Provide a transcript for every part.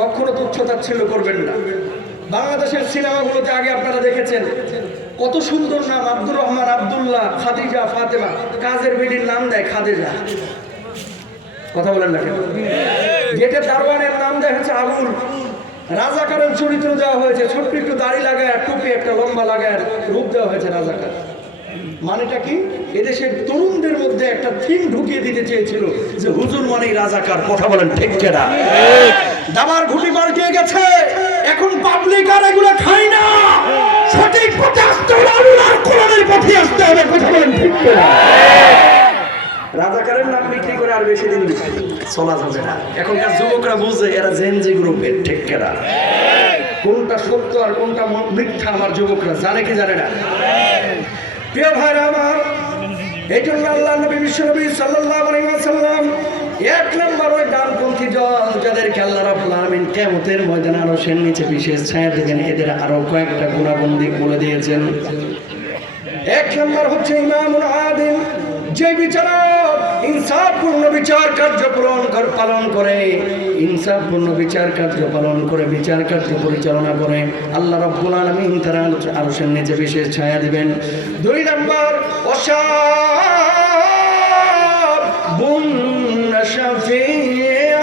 কখনো তুচ্ছ-তাচ্ছিল্য করবেন না। বাংলাদেশের সিনেমাগুলোতে আগে আপনারা দেখেছেন কত সুন্দর নাম, আব্দুর রহমান, আব্দুল্লাহ, খাদিজা, ফাতেমা, কাজের বেডির নাম দেয় খাদিজা। কথা বলেন না কেন? গেটের দারোয়ানের নাম দেয় হচ্ছে আবুল। রাজাকারের চরিত্র দেওয়া হয়েছে, ছোট্ট একটু দাড়ি লাগায়, টুপি একটা লম্বা লাগায় রূপ দেওয়া হয়েছে রাজাকার। মানেটা কি? এদেশের তরুণদের মধ্যে একটা থিম ঢুকিয়ে দিতে চেয়েছিল যে হুজুর মানেই রাজাকার। কথা বলেন ঠিক কিনা? দাবার ঘুটি পাল্টে গেছে, এখন পাবলিক আর এগুলো খায় না, সঠিক পথে আসতে হবে, আল্লাহর কোরআনের পথে আসতে হবে। কথা বলেন ঠিক কিনা? রাজাকারের নাম বিক্রি করে আর বেশি দিন চলা যাবে না। এখনকার যুবকরা বুঝে এরা জেনজি গ্রুপের। ঠিক কিনা? কোনটা সত্য আর কোনটা মিথ্যা আমার যুবকরা জানে কি জানে না? প্রিয় ভাইরা আমার, এই জন্য আল্লাহ নবী বিশ্বনবী সাল্লাল্লাহু আলাইহি ওয়াসাল্লাম এক নম্বর ওই ডানপন্থী দল যাদেরকে আল্লাহ রাব্বুল আলামিন কিয়ামতের ময়দানে আরশের নিচে বিশেষ ছায়া দেবেন, এদের আরো কয়েকটা গুণাবলী বলে দিয়েছেন। এক নম্বর হচ্ছে ইমামুল আদিল, যে বিচারক ইনসাফপূর্ণ বিচার কার্য পালন করে, ইনসাফপূর্ণ বিচার কার্য পালন করে, বিচার কার্য পরিচালনা করে, আল্লাহ রাব্বুল আলামিন তার আরশের নিচে বিশেষ ছায়া দিবেন। দুই নম্বর অসাবুন শাফি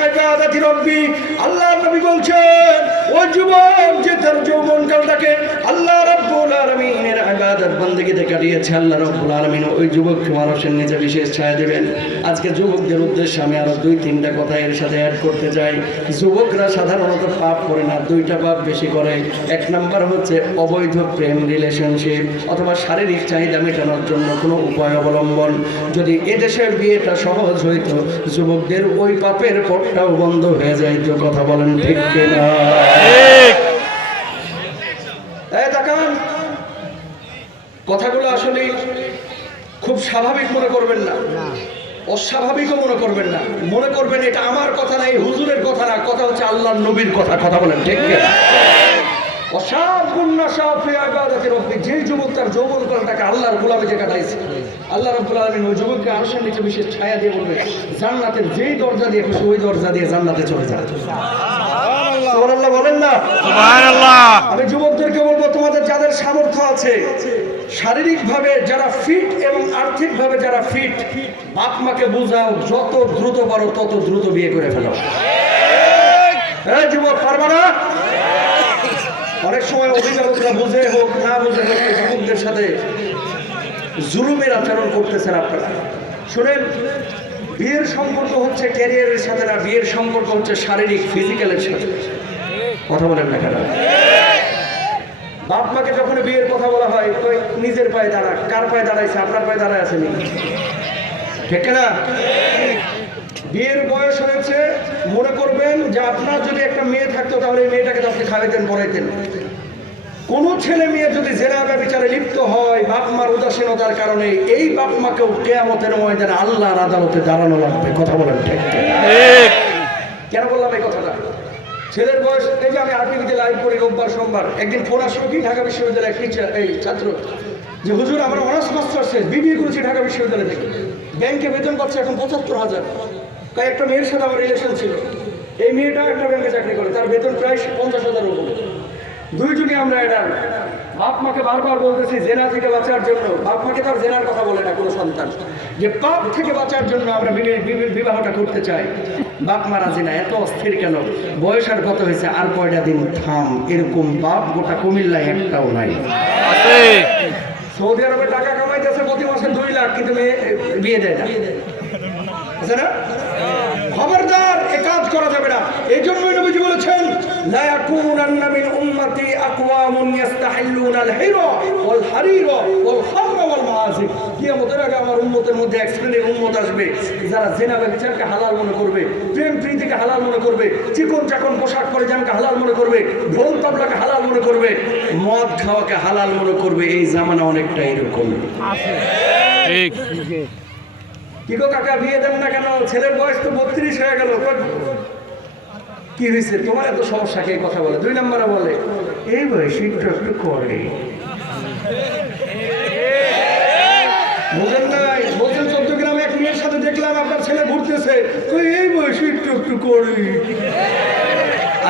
ইবাদাতি রাব্বি, আল্লাহ নবী বলছেন ওই যুবক যে তার যৌবনকালটাকে আল্লাহ রাব্বুল আলামিনের ইবাদত বন্দেগীতে কাটিয়েছে, আল্লাহ রাব্বুল আলামিন ওই যুবককে আরশের নিচে বিশেষ ছায়া দেবেন। আজকে যুবকদের উদ্দেশ্যে আমি আরো দুই তিনটা কথা এর সাথে অ্যাড করতে চাই। যুবকরা সাধারণত পাপ করে না, দুইটা পাপ বেশি করে। এক নাম্বার হচ্ছে অবৈধ প্রেম রিলেশনশিপ অথবা শারীরিক চাহিদা মেটানোর জন্য কোনো উপায় অবলম্বন। যদি এদেশে বিয়েটা সহজ হইতো, যুবকদের ওই পাপের পথটাও বন্ধ হয়ে যাইত। কথা বলেন ঠিক কিনা? কথাগুলো আসলে খুব স্বাভাবিক মনে করবেন না, অস্বাভাবিকও মনে করবেন না। মনে করবেন এটা আমার কথা না, এই হুজুরের কথা না, কথা হচ্ছে আল্লাহর নবীর কথা। কথা বলেন ঠিক কিনা? যে যুবক তার যৌবনকালটাকে আল্লাহর গোলামিতে কাটাইছে, আল্লাহ রাব্বুল আলামিন ওই যুবককে আরশের নিচে বিশেষ ছায়া দিয়ে বলবে জান্নাতের যেই দরজা দিয়ে খুশি ওই দরজা দিয়ে জান্নাতে চলে যায়। সুবহানাল্লাহ বলেন না? সুবহানাল্লাহ। আমি যুবকদেরকে বলবো, তোমাদের যাদের সামর্থ্য আছে, শারীরিকভাবে যারা ফিট এবং আর্থিকভাবে যারা ফিট, বাপ মাকে বুঝাও যত দ্রুত পারো তত দ্রুত বিয়ে করে ফেলো। এই যুবক পারবা না? অনেক সময় অভিভাবকরা বুঝে হোক না বুঝে হোক যুবকদের সাথে জুলুমের আচরণ করতেছেন আপনারা। শুনেন, বিয়ের সম্পর্ক হচ্ছে ক্যারিয়ারের সাথে না, বিয়ের সম্পর্ক হচ্ছে শারীরিক ফিজিক্যালের সাথে। কথা বলেন না কেন? বাপ মাকে যখন বিয়ের কথা বলা হয় ওই নিজের পায়ে দাঁড়া, কার পায়ে দাঁড়াইছে? আপনার পায়ে দাঁড়ায় আসেনি, ঠিক না? বিয়ের বয়স হয়েছে, মনে করবেন যে আপনার যদি একটা মেয়ে থাকতো তাহলে এই মেয়েটাকে তো আপনি খাওয়াইতেন পড়াইতেন। কোন ছেলে মেয়ে যদি জেনা ব্যভিচারে লিপ্ত হয় বাপ মার উদাসীনতার কারণে, এই বাপ মাকেও কিয়ামতের ময়দানে আল্লাহর আদালতে দাঁড়ানো লাগবে। কথা বলেন ঠিক? কেন বললাম এই কথাটা? ছেলের বয়স, এই যে আমি আরটিভিতে লাইভ করি রোববার সোমবার, একদিন ফোন আসলো কি ঢাকা বিশ্ববিদ্যালয়ের টিচার, এই ছাত্র, যে হুজুর আমার অনার্স মাস্টার্স শেষ, বিবিএ করেছি ঢাকা বিশ্ববিদ্যালয় থেকে, ব্যাংকে বেতন পাচ্ছে এখন ৭৫,০০০। একটা মেয়ের সাথে আমার রিলেশন ছিল, এই মেয়েটা একটা ব্যাংকে চাকরি করে, তার বেতন প্রায় ৫০,০০০ উপরে। দুইজনই আমরা এটা বাপ মাকে বারবার বলতেছি জেনা থেকে বাঁচার জন্য। বাপ মাকে তার জেনার কথা বলে না কোনো সন্তান, যে পাপ থেকে বাঁচার জন্য আমরা বিবাহটা করতে চাই। বাপ মা রাজি না। এত অস্থির কেন? বয়স আর কত হয়েছে, আর কয়টা দিন থাম। এরকম বাপ গোটা কুমিল্লায় একটাও নাই। সৌদি আরবে টাকা কামাইতেছে প্রতি মাসে ২ লাখ, কিন্তু বিয়ে দেয় না। আছে না? খবরদার, এ কাজ করা যাবে না। এই জন্যই নবীজি বলেছেন লা ইয়াকুনান্না মিন উম্মতি আকওয়ামুন ইস্তাহিল্লুনাল হিরা ওয়াল হারিরা ওয়াল খামরা ওয়াল মাআসি। কিয়ামতের আগে আমার উম্মতের মধ্যে এক শ্রেণীর উম্মত আসবে যারা জিনা ব্যভিচারকে হালাল মনে করবে, প্রেম প্রীতিকে হালাল মনে করবে, চিকন চাকন পোশাক পরিধানকে হালাল মনে করবে, ঢোল তবলাকে হালাল মনে করবে, মদ খাওয়াকে হালাল মনে করবে। এই জামানা অনেকটা এরকম আছে। ঠিক। কি গো কাকা, বিয়ে দেন না কেন? ছেলের বয়স তো ৩২ হয়ে গেল। কি হয়েছে তোমার এত সমস্যা? কে কথা বলে? ২ নম্বরে বলে এই বয়সে একটু করে। বুঝেন নাই? বলছেন ১৪ গ্রামে এক মেয়ের সাথে দেখলাম আপনার ছেলে ঘুরতেছে, এই বয়সে একটু করে।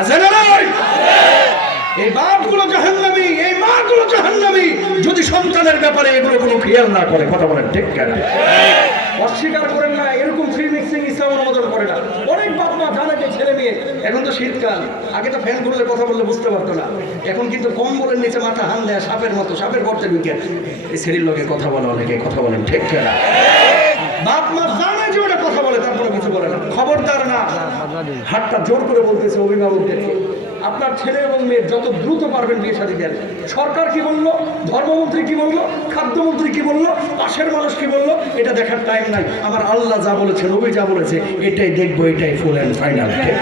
আছে না নাই? এই বাপগুলো জাহান্নামী, এই মাগুলো জাহান্নামী যদি সন্তানের ব্যাপারে এগুলো কোনো খেয়াল না করে। কথা বলেন ঠিক কেন? অস্বীকার করেন না, এরকম ফ্রি মিক্সিং ইসলাম অনুমোদন করে না। অনেক বাপ মা জানে যে ছেলে মেয়ে, এখন তো শীতকাল, আগে তো ফ্যান খুললে কথা বললে বুঝতে পারতো না, এখন কিন্তু কম্বলের নিচে মাথা হান দেয় সাপের মতো, সাপের গর্তে ঢুকে এই ছেলের লোকে কথা বলে অনেকে। কথা বলেন ঠিক কেনা? বাপ মা জানে যে ওটা কথা বলে, তারপরে কিছু বলে না। খবরদার না, হাতটা জোর করে বলতেছে অভিভাবকদেরকে, আপনার ছেলে এবং মেয়ের যত দ্রুত পারবেন বিয়ে শাদী দেন। সরকার কি বললো, ধর্মমন্ত্রী কি বললো, খাদ্যমন্ত্রী কি বললো, পাশের মানুষ কি বললো, এটা দেখার টাইম নাই। আমার আল্লাহ যা বলেছে, নবী যা বলেছে, এটাই দেখবো, এটাই ফুল অ্যান্ড ফাইনাল। ঠিক